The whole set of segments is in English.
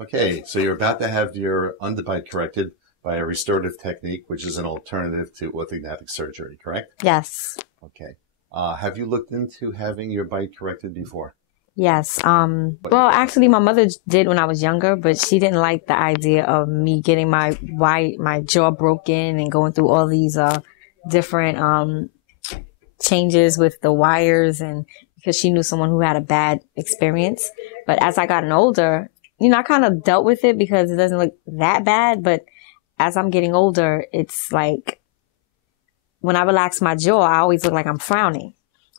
Okay, so you're about to have your underbite corrected by a restorative technique, which is an alternative to orthodontic surgery, correct? Yes. Okay. Have you looked into having your bite corrected before? Yes. Well, actually, my mother did when I was younger, but she didn't like the idea of me getting my jaw broken and going through all these different changes with the wires, and because she knew someone who had a bad experience. But as I gotten older, I kind of dealt with it because it doesn't look that bad. But as I'm getting older, it's like when I relax my jaw, I always look like I'm frowning.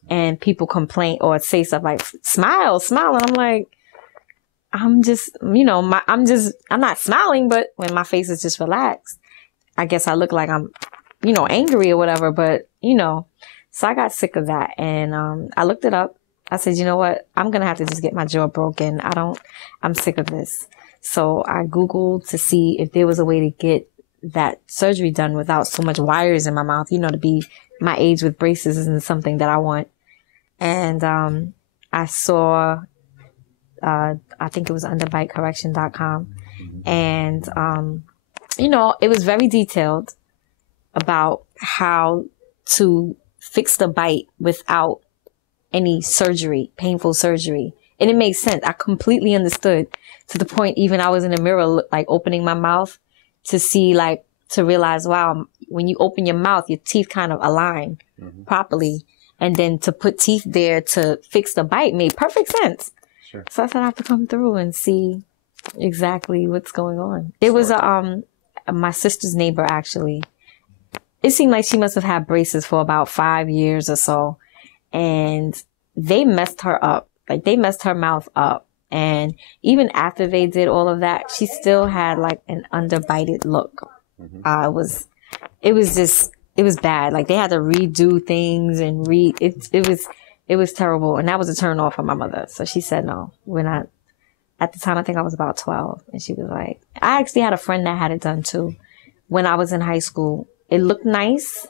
And people complain or say stuff like, smile, smile. And I'm like, I'm not smiling, but when my face is just relaxed, I guess I look like I'm, angry or whatever. But, so I got sick of that. And I looked it up. I said, you know what? I'm going to have to just get my jaw broken. I'm sick of this. So I Googled to see if there was a way to get that surgery done without so much wires in my mouth, to be my age with braces isn't something that I want. And I saw, I think it was underbitecorrection.com. And, it was very detailed about how to fix the bite without any surgery, painful surgery. And it made sense. I completely understood, to the point even I was in the mirror, like opening my mouth to see, to realize, wow, when you open your mouth, your teeth kind of align properly. And then to put teeth there to fix the bite made perfect sense. Sure. So I said I have to come through and see exactly what's going on. It was my sister's neighbor, actually. It seemed like she must have had braces for about 5 years or so. And they messed her up. Like, they messed her mouth up. And even after they did all of that, she still had like an underbited look. It was bad. Like, they had to redo things and it was terrible. And that was a turn off for my mother. So she said, no, we're not. At the time, I think I was about 12. And she was like, I actually had a friend that had it done too. When I was in high school, it looked nice,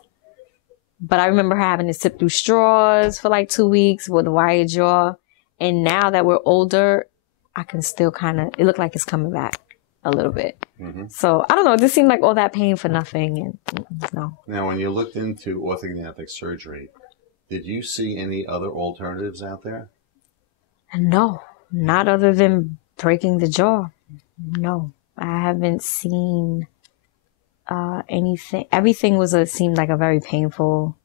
but I remember her having to sip through straws for like 2 weeks with a wire jaw. And now that we're older, I can still it looked like it's coming back a little bit. So I don't know. It just seemed like all that pain for nothing. And no. Now, when you looked into orthodontic surgery, did you see any other alternatives out there? No, not other than breaking the jaw. No, I haven't seen anything. Everything seemed like a very painful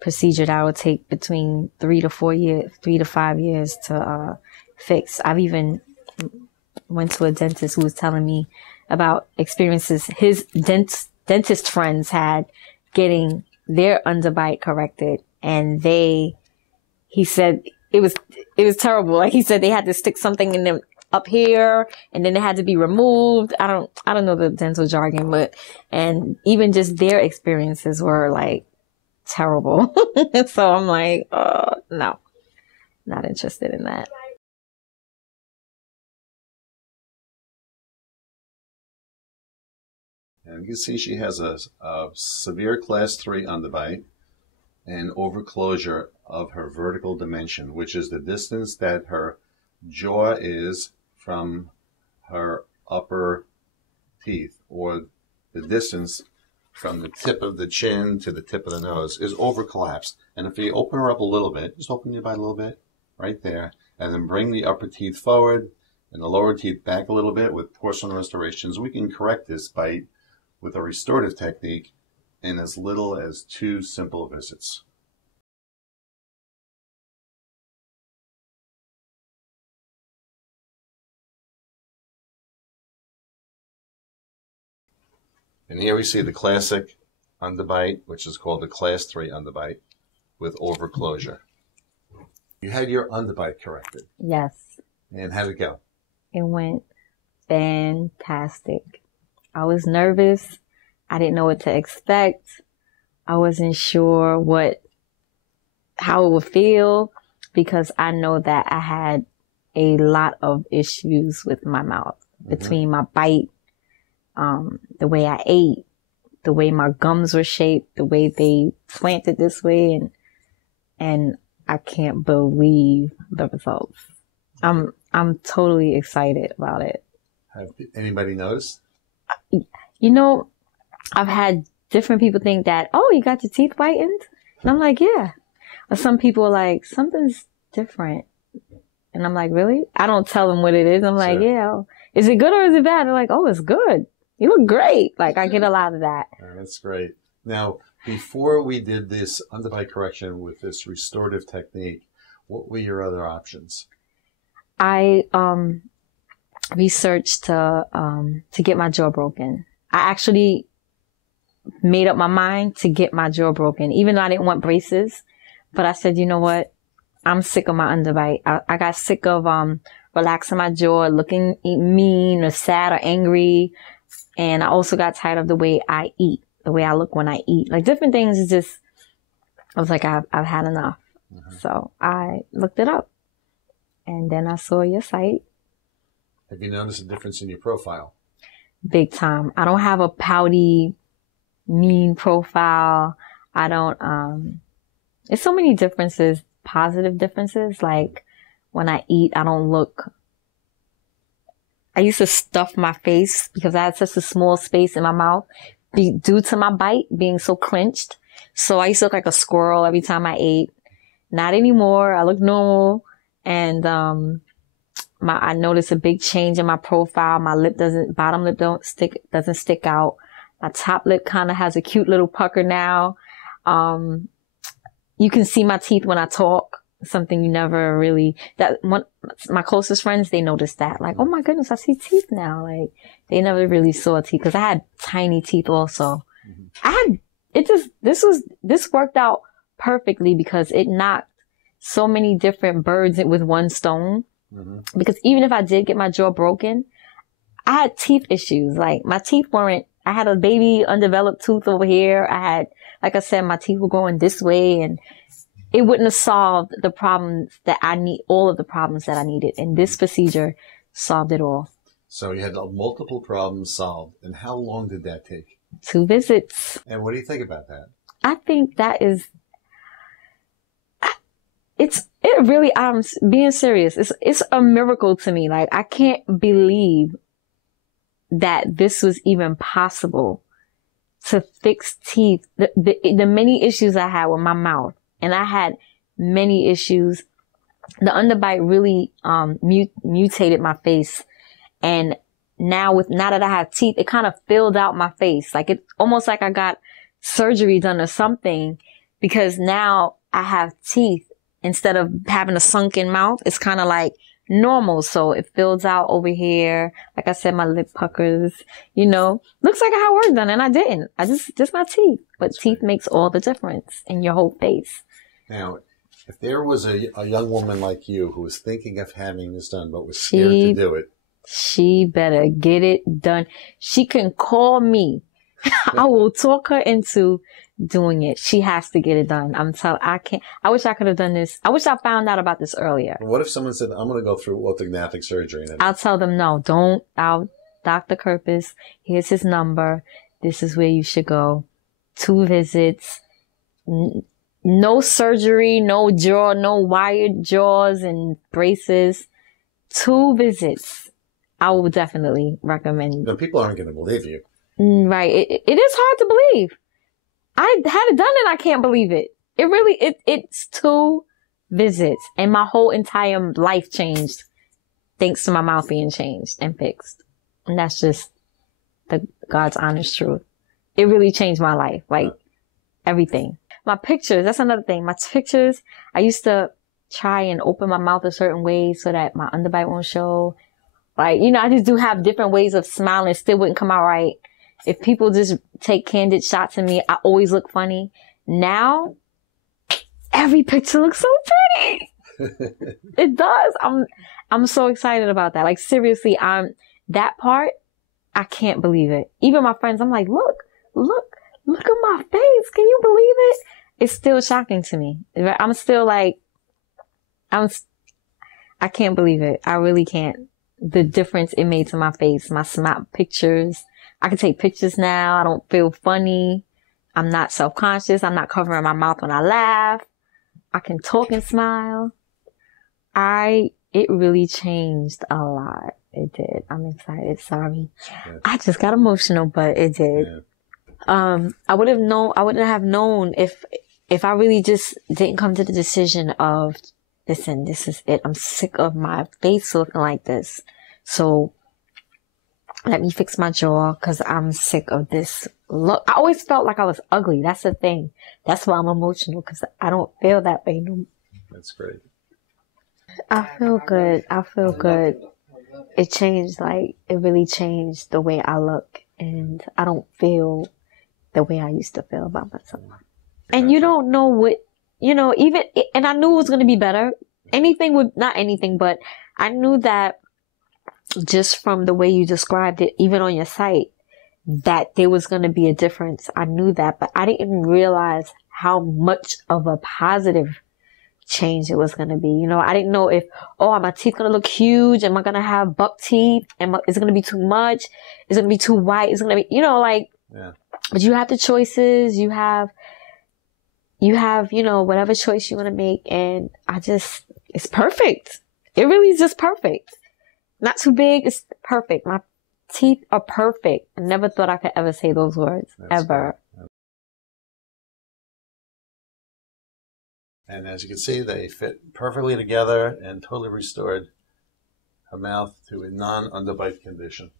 procedure that would take between 3 to 5 years to fix. I've even went to a dentist who was telling me about experiences his dentist friends had getting their underbite corrected, and he said it was terrible. Like, he said they had to stick something in them up here, and then it had to be removed. I don't know the dental jargon, and even just their experiences were like terrible. So I'm like, no, not interested in that. And you can see she has a severe class 3 underbite and overclosure of her vertical dimension, which is the distance that her jaw is from her upper teeth, or the distance from the tip of the chin to the tip of the nose is overcollapsed. And if you open her up a little bit, just open your bite a little bit, right there, and then bring the upper teeth forward and the lower teeth back a little bit with porcelain restorations, we can correct this bite with a restorative technique in as little as 2 simple visits. And here we see the classic underbite, which is called the class 3 underbite with overclosure. You had your underbite corrected. Yes. And how'd it go? It went fantastic. I was nervous. I didn't know what to expect. I wasn't sure how it would feel, because I know that I had a lot of issues with my mouth between my bite, the way I ate, the way my gums were shaped, the way they planted this way, and I can't believe the results. I'm totally excited about it. Have anybody noticed? You know, I've had different people think that, oh, you got your teeth whitened? And I'm like, yeah. Or some people are like, something's different. And I'm like, really? I don't tell them what it is. I'm like, yeah. Is it good or is it bad? They're like, oh, it's good. You look great. Like, I get a lot of that. That's great. Now, before we did this underbite correction with this restorative technique, what were your other options? I researched to get my jaw broken. I actually made up my mind to get my jaw broken, even though I didn't want braces. But I said, you know what? I'm sick of my underbite. I got sick of relaxing my jaw, looking mean or sad or angry. And I also got tired of the way I eat, the way I look when I eat. Like different things is just, I was like, I've had enough. Mm-hmm. So I looked it up. And then I saw your site. Have you noticed a difference in your profile? Big time. I don't have a pouty, mean profile. I don't, there's so many differences, positive differences. Like when I eat, I don't look, I used to stuff my face because I had such a small space in my mouth due to my bite being so clenched. So I used to look like a squirrel every time I ate. Not anymore. I look normal. And, I noticed a big change in my profile. My bottom lip doesn't stick out. My top lip kind of has a cute little pucker now. You can see my teeth when I talk. Something you never really, my closest friends, they noticed that. Like, oh my goodness, I see teeth now. Like, they never really saw teeth because I had tiny teeth also. Mm-hmm. This worked out perfectly because it knocked so many different birds with one stone. Mm-hmm. Because even if I did get my jaw broken, I had teeth issues. Like my teeth I had a baby undeveloped tooth over here. Like I said, my teeth were growing this way and it wouldn't have solved the problems that all of the problems that I needed. And this procedure solved it all. So you had multiple problems solved. And how long did that take? 2 visits. And what do you think about that? I think that is, it really, I'm being serious. It's a miracle to me. Like, I can't believe that this was even possible to fix teeth. The many issues I had with my mouth, and I had many issues. The underbite really, mutated my face. And now that I have teeth, it kind of filled out my face. Like it almost like I got surgery done or something because now I have teeth. Instead of having a sunken mouth, it's kind of like normal. So it fills out over here. Like I said, my lip puckers, looks like I had work done and I didn't. I just my teeth. But teeth makes all the difference in your whole face. Now, if there was a young woman like you who was thinking of having this done but was scared to do it. She better get it done. She can call me. I will talk her into doing it. She has to get it done. I wish I could have done this. I wish I found out about this earlier. What if someone said, I'm going to go through orthodontic surgery? I'll tell them, no, don't. Dr. Kurpis, here's his number. This is where you should go. 2 visits. No surgery, no jaw, no wired jaws and braces. 2 visits. I will definitely recommend. No, people aren't going to believe you. Right. It is hard to believe. I had it done and I can't believe it. It really, it's 2 visits and my whole entire life changed thanks to my mouth being changed and fixed. And that's just God's honest truth. It really changed my life. Like everything. My pictures, that's another thing. My pictures, I used to try and open my mouth a certain way so that my underbite won't show. Like, I just do have different ways of smiling. It still wouldn't come out right. If people just take candid shots of me, I always look funny. Now, every picture looks so pretty. It does. I'm so excited about that. Like, seriously, that part, I can't believe it. Even my friends, I'm like, look at my face. Can you believe it? It's still shocking to me. I'm still like, I can't believe it. I really can't. The difference it made to my face, my smile pictures. I can take pictures now. I don't feel funny. I'm not self-conscious. I'm not covering my mouth when I laugh. I can talk and smile. I it really changed a lot. It did. I'm excited. Sorry. Yeah. I just got emotional, but it did. Yeah. I wouldn't have known if I really just didn't come to the decision of, listen, this is it. I'm sick of my face looking like this. So let me fix my jaw because I'm sick of this look. I always felt like I was ugly. That's the thing. That's why I'm emotional, because I don't feel that way no more. That's great. I feel good. I feel good. It changed, like, it really changed the way I look, and I don't feel the way I used to feel about myself. And you don't know what, even, and I knew it was going to be better. Not anything, but I knew that just from the way you described it, even on your site, that there was going to be a difference. I knew that, but I didn't realize how much of a positive change it was going to be. I didn't know if, are my teeth going to look huge? Am I going to have buck teeth? Is it going to be too much? Is it going to be too white? Is it going to be, Yeah. But you have the choices. You have, whatever choice you want to make. And it's perfect. It really is just perfect. Not too big. It's perfect. My teeth are perfect. I never thought I could ever say those words. That's ever. Great. And as you can see, they fit perfectly together and totally restored her mouth to a non-underbite condition.